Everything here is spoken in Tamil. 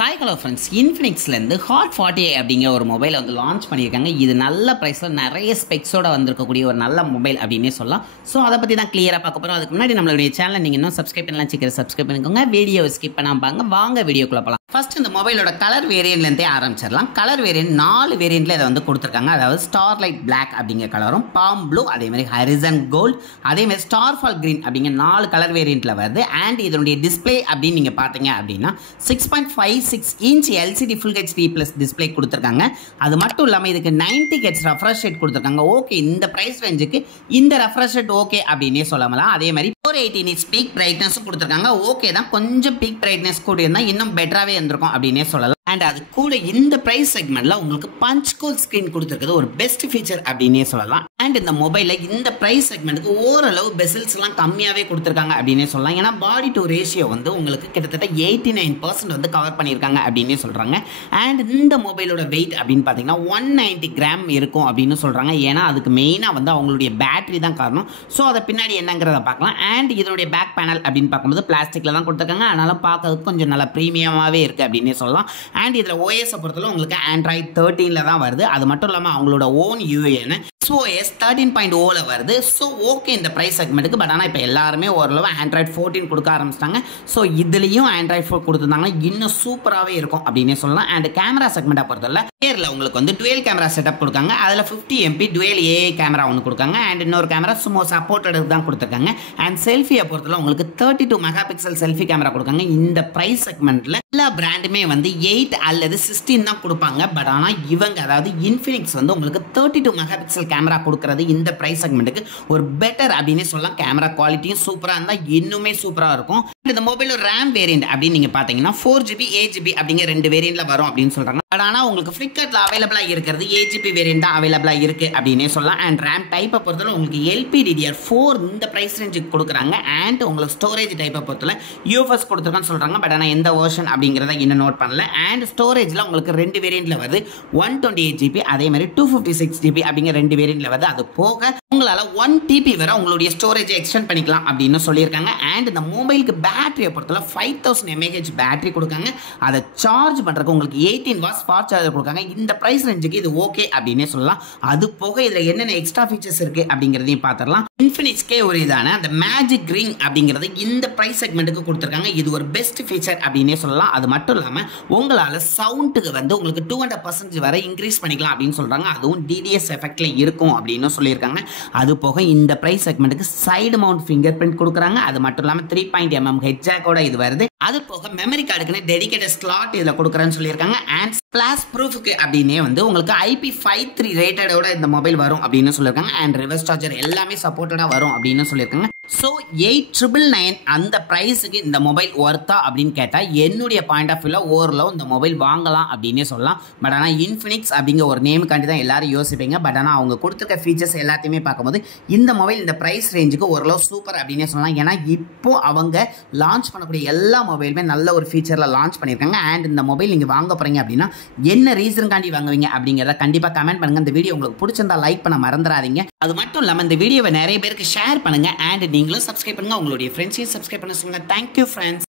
ஹாய் ஹலோ ஃப்ரெண்ட்ஸ், இன்ஃபினிக்ஸ்லேருந்து ஹாட் 40 அப்படிங்கிற ஒரு மொபைலை வந்து லான்ச் பண்ணியிருக்காங்க. இது நல்ல ப்ரைஸில் நிறைய ஸ்பெக்ஸோட வந்திருக்கக்கூடிய ஒரு நல்ல மொபைல் அப்படின்னே சொல்லலாம். ஸோ அதை பற்றி தான் கிளியராக பார்க்க போகிறோம். அதுக்கு முன்னாடி நம்மளுடைய சேனலை நீங்கள் இன்னும் சப்ஸ்கிரைப் பண்ணலாம், சீக்கிரம் சப்ஸ்கிரைப் பண்ணிக்கோங்க. வீடியோ ஸ்கிப் பண்ணாமல் பாருங்க. வாங்க வீடியோக்குள்ள போகலாம். ஃபர்ஸ்ட் இந்த மொபைலோட கலர் வேரியன்ட்லேருந்தே ஆரம்பிச்சிடலாம். கலர் வேரியன்ட் 4 வேரியன்ட்ல இதை வந்து கொடுத்துருக்காங்க. அதாவது ஸ்டார்லைட் பிளாக் அப்படிங்கிற கலரும், பாம் ப்ளூ, அதேமாதிரி ஹரிசன் கோல்டு, அதேமாதிரி ஸ்டார்ஃபால் கிரீன் அப்படிங்கிற 4 கலர் வேரியன்ட்ல வருது. அண்ட் இதனுடைய டிஸ்பிளே அப்படின்னு நீங்கள் பார்த்தீங்க அப்படின்னா 6.56 inch LCD full HD plus display கொடுத்துருக்காங்க. அது மட்டும் இல்லாமல் இதுக்கு 90 ஹெர்ட்ஸ் ரெஃப்ரெஷ் ரேட் கொடுத்துருக்காங்க. ஓகே, இந்த ப்ரைஸ் ரேஞ்சுக்கு இந்த ரெஃப்ரெஷ் ரேட் ஓகே அப்படின்னே சொல்லலாம். அதே மாதிரி 480 நிட்ஸ் பீக் பிரைட்னஸும் கொடுத்துருக்காங்க. ஓகே தான், கொஞ்சம் பீக் பிரைட்னஸ் கூட இருந்தால் இன்னும் பெட்டராகவே இருந்திருக்கும் அப்படின்னே சொல்லலாம். அண்ட் அது கூட இந்த பிரைஸ் செக்மெண்ட்ல உங்களுக்கு பஞ்ச் கோல் ஸ்கிரீன் கொடுத்துருக்கிறது ஒரு பெஸ்ட் ஃபீச்சர் அப்படின்னே சொல்லலாம். அண்ட் இந்த மொபைலில் இந்த பிரைஸ் செக்மெண்ட்டுக்கு ஓரளவு பெசல்ஸ் எல்லாம் கம்மியாகவே கொடுத்துருக்காங்க அப்படின்னே சொல்லலாம். ஏன்னா பாடி டு ரேஷியோ வந்து உங்களுக்கு கிட்டத்தட்ட 89% வந்து கவர் பண்ணியிருக்காங்க அப்படின்னே சொல்கிறாங்க. அண்ட் இந்த மொபைலோட வெயிட் அப்படின்னு பார்த்தீங்கன்னா 190 கிராம் இருக்கும் அப்படின்னு சொல்கிறாங்க. ஏன்னா அதுக்கு மெயினாக வந்து அவங்களுடைய பேட்டரி தான் காரணம். ஸோ அதை பின்னாடி என்னங்கிறத பார்க்கலாம். அண்ட் இதனுடைய பேக் பேனல் அப்படின்னு பார்க்கும்போது பிளாஸ்டிக்கில் தான் கொடுத்துருக்காங்க. அதனால பார்க்கறதுக்கு கொஞ்சம் நல்லா ப்ரீமியமாகவே இருக்குது அப்படின்னே சொல்லலாம். அண்ட் இதில் ஓஎஸ் பொறுத்தவரை உங்களுக்கு ஆண்ட்ராய்ட் 13 தான் வருது. அது மட்டும் இல்லாமல் அவங்களோட ஓன் யூஏன்னு SOS 13.0ல வருது. ஸோ ஓகே இந்த ப்ரைஸ் செக்மெண்ட்டுக்கு. பட் ஆனால் இப்போ எல்லாருமே ஓரளவு ஆண்ட்ராய்ட் 14 கொடுக்க ஆரம்பிச்சிட்டாங்க. ஸோ இதுலேயும் ஆண்ட்ராய்ட் 4 கொடுத்துருந்தாங்கன்னா இன்னும் சூப்பராகவே இருக்கும் அப்படின்னே சொல்லலாம். அண்ட் கேமரா செக்மெண்ட்டை பொறுத்தவரை பேரில் உங்களுக்கு வந்து டுவெல் கேமரா செட்டப் கொடுக்காங்க. அதில் 50 MP டுவெல் ஏஐ கேமரா ஒன்று கொடுக்காங்க. அண்ட் இன்னொரு கேமரா சும்மா சப்போர்ட்டடு தான் கொடுத்துருக்காங்க. அண்ட் செல்ஃபியை பொறுத்தவரை உங்களுக்கு 32 மெகா பிக்சல் செல்ஃபி கேமரா கொடுக்காங்க. இந்த ப்ரைஸ் செக்மெண்ட்டில் எல்லா பிராண்டுமே வந்து 8 அல்லது 16 தான் கொடுப்பாங்க. பட் ஆனால் இவங்க அதாவது இன்ஃபினிக்ஸ் வந்து உங்களுக்கு 32 மெகா பிக்சல் கேமரா கொடுக்கறது இந்த பிரைஸ் செக்மெண்ட்டுக்கு ஒரு பெட்டர் அப்படின்னு சொல்லலாம். கேமரா குவாலிட்டியும் சூப்பராக இருந்தால் இன்னுமே சூப்பராக இருக்கும். இந்த மொபைல் ரேம் வேரியன்ட் அப்படின்னு நீங்கள் பார்த்தீங்கன்னா 4GB 8GB அப்படிங்கிற 2 வேரியன்ட்ல வரும் அப்படின்னு சொல்கிறாங்க. பட் ஆனால் உங்களுக்கு ஃப்ளிப்கார்ட்டில் அவைலபிளாக இருக்கிறது 8GB வேரியன்ட் தான் அவைலபிளாக இருக்குது அப்படின்னே சொல்லலாம். அண்ட் ரேம் டைப்பை பொறுத்தவரை உங்களுக்கு LPDDR4 இந்த ப்ரைஸ் ரேஞ்சுக்கு கொடுக்குறாங்க. அண்ட் உங்களுக்கு ஸ்டோரேஜ் டைப்பை பொறுத்தவரை UFS கொடுத்துருக்கான்னு சொல்கிறாங்க. பட் ஆனால் எந்த வெர்ஷன் அப்படிங்கிறத இன்னும் நோட் பண்ணல. அண்ட் ஸ்டோரேஜில் உங்களுக்கு 2 வேரியன்ட்ல வருது, 128GB அதே மாதிரி 256GB அப்படிங்கிற 2 வேரியன்ட்ல வருது. அது போக உங்களால் 1 TB வரை உங்களுடைய ஸ்டோரேஜ் எக்ஸ்டெண்ட் பண்ணிக்கலாம் அப்படின்னு சொல்லியிருக்காங்க. அண்ட் இந்த மொபைலுக்கு பேட்டரியை பொறுத்தவரை 5000 mAh பேட்டரி கொடுக்காங்க. அதை சார்ஜ் பண்ணுறதுக்கு உங்களுக்கு 18 வாட்ஸ் ஃபாஸ்ட் சார்ஜர் கொடுக்காங்க. இந்த ப்ரைஸ் ரேஞ்சுக்கு இது ஓகே அப்படின்னே சொல்லலாம். அது போக இதில் என்னென்ன எக்ஸ்ட்ரா ஃபீச்சர்ஸ் இருக்குது அப்படிங்கிறதையும் பார்த்துடலாம். இன்ஃபினிக்ஸ்கே ஒரு இதான அந்த மேஜிக் ரிங் அப்படிங்கிறது இந்த ப்ரைஸ் செக்மெண்ட்டுக்கு கொடுத்துருக்காங்க. இது ஒரு பெஸ்ட் ஃபீச்சர் அப்படின்னே சொல்லலாம். அது மட்டும் இல்லாமல் உங்களால் சவுண்டுக்கு வந்து உங்களுக்கு 200% வரை இன்க்ரீஸ் பண்ணிக்கலாம் அப்படின்னு சொல்கிறாங்க. அதுவும் DDS எஃபெக்ட்ல இருக்கும் அப்படின்னு சொல்லியிருக்காங்க. அது போக இந்த ப்ரைஸ் செக்மெண்ட்டுக்கு சைடு மவுண்ட் ஃபிங்கர் பிரிண்ட் கொடுக்குறாங்க. அது மட்டும் இல்லாமல் 3.mm ஹெட் ஜாக்கோட இது வருது. அது போக மெமரி கார்டுக்குன்னு டெடிகேட்டட் ஸ்லாட் இதில் கொடுக்குறேன்னு சொல்லியிருக்காங்க. அண்ட் ஸ்பிளாஷ் ப்ரூஃபுக்கு அப்படின்னே வந்து உங்களுக்கு IP53 ரேட்டடோட இந்த மொபைல் வரும் அப்படின்னு சொல்லியிருக்காங்க. அண்ட் ரிவர்ஸ் சார்ஜர் எல்லாமே சப்போர்ட்டடாக வரும் அப்படின்னு சொல்லியிருக்காங்க. ஸோ 8999 அந்த ப்ரைஸுக்கு இந்த மொபைல் ஒர்த்தா அப்படின்னு கேட்டால் என்னுடைய பாயிண்ட் ஆஃப் வியூவில் ஓரளவு இந்த மொபைல் வாங்கலாம் அப்படின்னே சொல்லலாம். பட் ஆனால் இன்ஃபினிக்ஸ் அப்படிங்கிற ஒரு நேமுக்காண்டி தான் எல்லாரும் யோசிப்பீங்க. பட் ஆனால் அவங்க கொடுத்துருக்க ஃபீச்சர்ஸ் எல்லாத்தையுமே பார்க்கும்போது இந்த மொபைல் இந்த ப்ரைஸ் ரேஞ்சுக்கு ஓரளவு சூப்பர் அப்படின்னே சொல்லலாம். ஏன்னா இப்போ அவங்க லான்ச் பண்ணக்கூடிய எல்லா மொபைலுமே நல்ல ஒரு ஃபீச்சரில் லான்ச் பண்ணியிருக்காங்க. அண்ட் இந்த மொபைல் நீங்கள் வாங்க போகிறீங்க அப்படின்னா என்ன ரீசனுக்காண்டி வாங்குவீங்க அப்படிங்கிறத கண்டிப்பாக கமெண்ட் பண்ணுங்கள். இந்த வீடியோ உங்களுக்கு பிடிச்சிருந்தா லைக் பண்ண மறந்துடாதீங்க. அது மட்டும் இல்லாமல் இந்த வீடியோவை நிறைய பேருக்கு ஷேர் பண்ணுங்கள். அண்ட் நீங்களும் சப்ஸ்கிரைப் பண்ணுங்கள். உங்களுடைய ஃப்ரெண்ட்ஸையும் சப்ஸ்கிரைப் பண்ண சொல்லுங்கள். Thank you friends.